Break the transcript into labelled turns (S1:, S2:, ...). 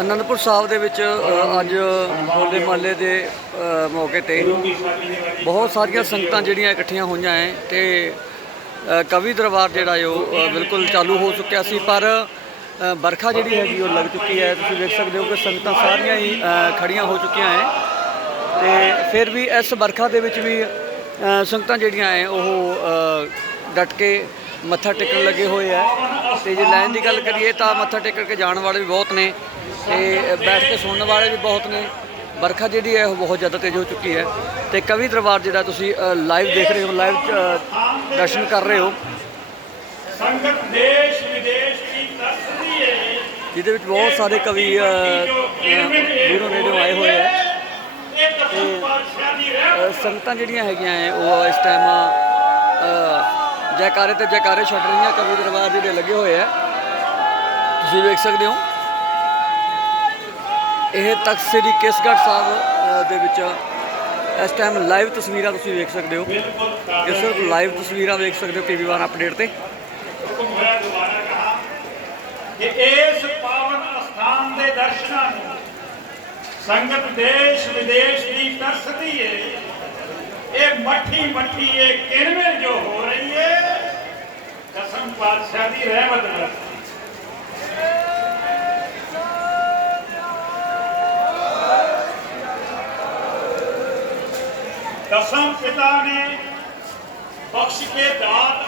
S1: ਅਨੰਦਪੁਰ ਸਾਹਿਬ ਦੇ ਵਿੱਚ ਅੱਜ ਹੋਲੇ ਮਹੱਲੇ ਦੇ ਮੌਕੇ ਤੇ ਬਹੁਤ ਸਾਰੀਆਂ ਸੰਗਤਾਂ ਜਿਹੜੀਆਂ ਇਕੱਠੀਆਂ ਹੋਈਆਂ ਐ ਤੇ ਕਵੀ ਦਰਬਾਰ ਜਿਹੜਾ ਹੈ ਉਹ ਬਿਲਕੁਲ ਚਾਲੂ ਹੋ ਚੁੱਕਿਆ ਸੀ ਪਰ ਅ, ਬਰਖਾ ਜਿਹੜੀ ਹੈਗੀ ਉਹ ਲੱਗ ਚੁੱਕੀ ਹੈ ਤੁਸੀਂ ਦੇਖ ਸਕਦੇ ਹੋ ਕਿ ਸੰਗਤਾਂ ਸਾਰੀਆਂ ਹੀ ਅ, ਖੜੀਆਂ ਹੋ ਚੁੱਕੀਆਂ ਐ ਤੇ ਫਿਰ ਵੀ ਇਸ ਬਰਖਾ ਦੇ ਵਿੱਚ ਵੀ ਸੰਗਤਾਂ ਜਿਹੜੀਆਂ ਐ ਉਹ ਅ, ਡਟ ਕੇ ਮੱਥਾ ਟੇਕਣ ਲੱਗੇ ਹੋਏ ਆ ਤੇ ਜੇ ਲਾਈਨ ਦੀ ਗੱਲ ਕਰੀਏ ਤਾਂ ਮੱਥਾ ਟੇਕ ਕੇ ਜਾਣ ਵਾਲੇ ਵੀ ਬਹੁਤ ਨੇ ਤੇ ਬੈਠ ਕੇ ਸੁਣਨ ਵਾਲੇ ਵੀ ਬਹੁਤ ਨੇ। ਬਰਖਾ ਜਿਹੜੀ ਹੈ ਉਹ ਬਹੁਤ ਜ਼ਿਆਦਾ ਤੇਜ਼ ਹੋ ਚੁੱਕੀ ਹੈ। ਤੇ ਕਵੀ ਦਰਬਾਰ ਜਿਹੜਾ ਤੁਸੀਂ ਲਾਈਵ ਦੇਖ ਰਹੇ ਹੋ ਲਾਈਵ ਦਰਸ਼ਨ ਕਰ ਰਹੇ ਹੋ।
S2: ਸੰਗਤ ਦੇਸ਼ ਵਿਦੇਸ਼ ਦੀ ਤਰਸਦੀ ਹੈ
S1: ਜਿਹਦੇ ਵਿੱਚ ਬਹੁਤ ਸਾਰੇ ਕਵੀ ਦੂਰੋਂ ਨੇੜੋਂ ਆਏ ਹੋਏ ਆ।
S2: ਇਹ ਕਸਮ ਪਾਤਸ਼ਾਹ ਦੀ ਰਹਿਮਤ।
S1: ਅ, ਸੰਗਤਾਂ ਜਿਹੜੀਆਂ ਹੈਗੀਆਂ ਹੈ ਉਹ ਇਸ ਟਾਈਮ ਜੈਕਾਰੇ ਤੇ ਜੈਕਾਰੇ ਛੱਡ ਰਹੀਆਂ, ਕਵੀ ਦਰਬਾਰ ਜਿਹੜੇ ਲੱਗੇ ਹੋਏ ਆ। ਤੁਸੀਂ ਵੇਖ ਸਕਦੇ ਹੋ। ਇਹ ਤਖਤ ਸ੍ਰੀ ਕੇਸਗੜ੍ਹ ਸਾਹਿਬ ਦੇ ਵਿੱਚ ਇਸ ਟਾਈਮ ਲਾਈਵ ਤਸਵੀਰਾਂ ਤੁਸੀਂ ਵੇਖ ਸਕਦੇ ਹੋ। ਇਹ ਸਿਰਫ ਲਾਈਵ ਤਸਵੀਰਾਂ ਵੇਖ ਸਕਦੇ ਹੋ ਟੀਵੀ 1 ਅਪਡੇਟ ਤੇ।
S2: ਕਿ ਇਸ ਪਾਵਨ ਅਸਥਾਨ ਦੇ ਦਰਸ਼ਨਾਂ ਨੂੰ ਸੰਗਤ ਦੇਸ਼ ਵਿਦੇਸ਼ ਦੀ ਤਰਸਦੀ ਹੈ ਇਹ ਮੱਠੀ ਮੱਠੀ ਇਹ ਕਿਰਵੇਂ ਜੋ ਹੋ ਪਾਤਸ਼ਾਹ ਦੀ ਰਹਿਮਤ ਨਾਲ ਦਸਮ ਪਿਤਾ ਨੇ ਬਖਸ਼ ਕੇ ਦਾਤ